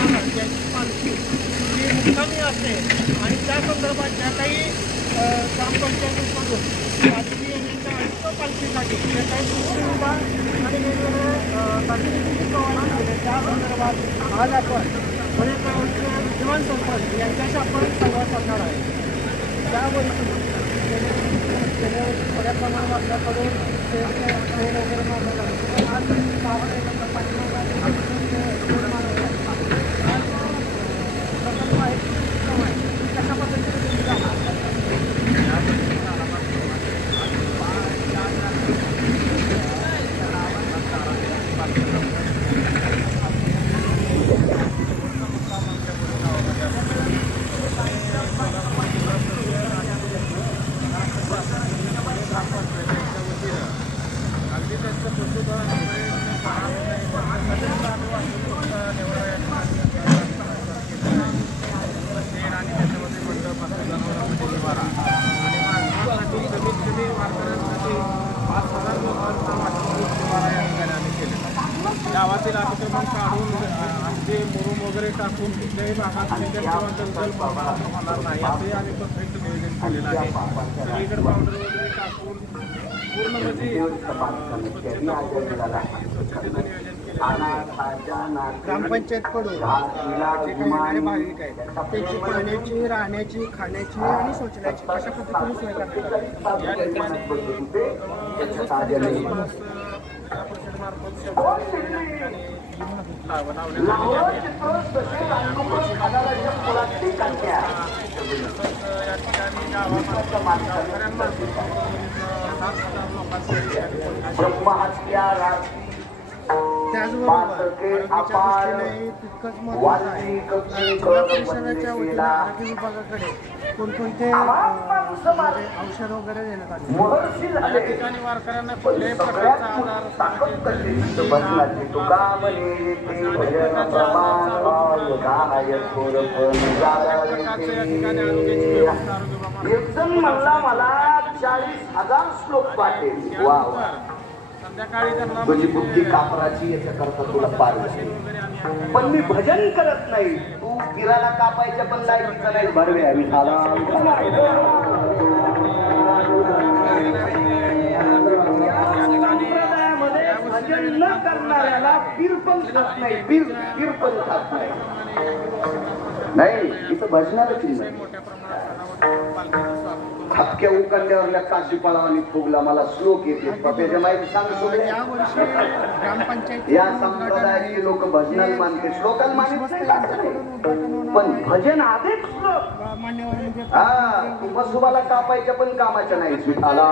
महाराज यांची पालखी जी मुक्कामी असते आणि त्या संदर्भात ज्या काही ग्रामपंचायतीकडून राजकीय येण्याच्या आयुक्त पालखीसाठी जे काही सुविधा आणि वेगवेगळे तांत्रिक प्रवास केले त्या संदर्भात आज आपण बरेचगावचे विद्यमान सरपंच यांच्याशी आपण संवाद साधणार आहे. त्यावर बऱ्याच प्रमाणात आपल्याकडून वगैरे मागवलं आज कशा गावातील अतिक्रमण काढून आमचे मुरुम वगैरे टाकून कुठल्याही भागात दलदल होणार नाही असे आम्ही परफेक्ट नियोजन केलेलं आहे. सगळीकडे पावडर वगैरे टाकून पूर्ण म्हणजे स्वच्छतेचं नियोजन केलेलं ग्रामपंचायतकडून जे काही येणारे भाविक आहेत त्यांची पाण्याची, राहण्याची, खाण्याची आणि शौचालयाची कशा पद्धतीने सोय करण्यात आली. या ठिकाणी मार्फत त्याचबरोबर आरोग्याच्या दृष्टीने तितकंच महत्त्वाचं आहे. जिल्हा परिषदेच्या वतीने आरोग्य विभागाकडे कोणकोणते म्हणजे औषध वगैरे देण्यात आले. या ठिकाणी वारकऱ्यांना कुठल्याही प्रकारचा आजार संध्याकाळी त्यांना तुझी बुद्धी कापराची याच्याकरता तुला पार पण मी भजन करत नाही. तू किराला कापायच्या पण लायकीचा नाही. बरवे आम्ही संप्रदायामध्ये भजन न करणाऱ्याला पीर पण खात नाही. पीर पण खात नाही. नाही इथं भजनाला चिन्ह मोठ्या प्रमाणात हक्क्या उकंड्यावरल्या काशी पळावानी फुगला मला श्लोक येते बाप्याच्या माहिती सांग. यावर्षी ग्रामपंचायत या संप्रदायाचे लोक भजनाला मानते, श्लोकाला मानत नाही. पण भजन आधीच श्लोक. मान्यवर म्हणजे हा तू बसुबाला कापायच्या पण कामाच्या नाही. स्वीटाला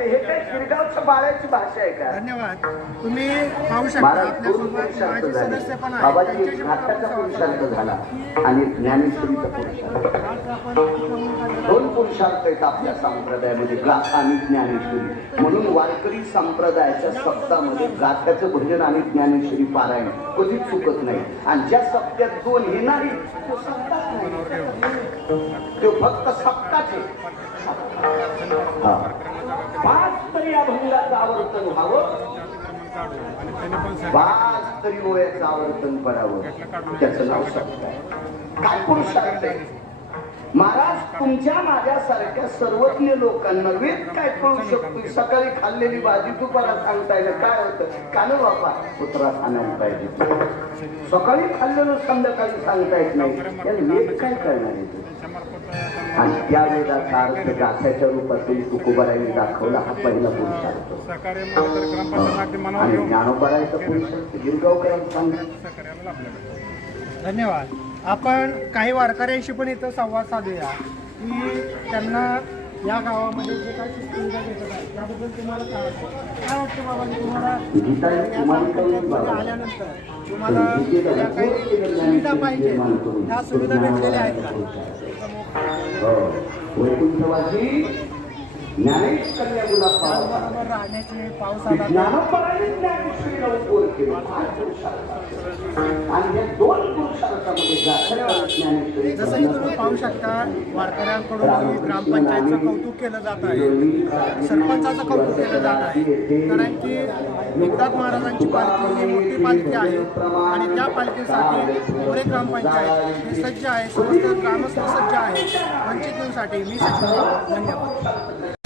हे काही शिरगावच्या बाळ्याची भाषा आहे का? धन्यवाद. तुम्ही पाहू शकता आपल्यासोबत माजी सदस्य पण आहेत. बाबाजी नाटकाचा पुरुषार्थ झाला आणि ज्ञानेश्वरीचा पुरुषार्थ. दोन पुरुषार्थ आहेत आपल्या संप्रदायामध्ये, गाथा आणि ज्ञानेश्वरी. म्हणून वारकरी संप्रदायाच्या सप्तामध्ये गाथ्याचं भजन आणि ज्ञानेश्वरी पारायण कधीच चुकत नाही. आणि ज्या सप्त्यात दोन हे नाही तो सप्ताच नाही, तो फक्त सप्ताचे. पाच तरी अभंगाचं आवर्तन व्हावं, पाच तरी ओळ्याचं आवर्तन पडावं, त्याचं नाव सप्त आहे. काय पुरुषार्थ आहे महाराज? तुमच्या माझ्यासारख्या सर्वज्ञ लोकांना वेद काय कळू शकतो? सकाळी खाल्लेली भाजी दुपारा सांगता येईल काय होतं? कान बापा कुत्रा खाण्याला पाहिजे. सकाळी खाल्लेलं संध्याकाळी सांगता येत नाही. त्याला वेद काय करणार आहे? आणि त्या वेदाचा अर्थ गाथ्याच्या रूपातून तुकोबारायांनी दाखवला. हा पहिला पुरुषार्थ. आणि ज्ञानोबारायचा पुरुषार्थ गिरगावकरांना सांगितलं. धन्यवाद. आपण काही वारकऱ्यांशी पण इथं संवाद साधूया की त्यांना या गावामध्ये जे काही सुविधा भेटत आहे त्याबद्दल तुम्हाला काय वाटतं बाबा? तुम्हाला आल्यानंतर तुम्हाला ज्या काही सुविधा पाहिजे त्या सुविधा भेटलेल्या आहेत का? ज्ञानेश कन्या गुलाबबाई त्याचबरोबर राहण्याचे पाऊस आला तर ज्ञानोबाने ज्ञानेश्वरीला उपवर केलं 5 पुरुषार्थ आणि या 2 पुरुषार्थामध्ये गाठलेला ज्ञानेश्वरी जसं की तुम्ही पाहू शकता वारकऱ्यांकडून ग्रामपंचायतचं कौतुक केलं जात आहे, सरपंचाचं कौतुक केलं जात आहे. कारण की एकनाथ महाराजांची पालखी ही मोठी पालखी आहे आणि त्या पालखीसाठी पुणे ग्रामपंचायत हे सज्ज आहे, समस्त ग्रामस्थ सज्ज आहे. वंचित न्यूजसाठी मी सचिन, धन्यवाद.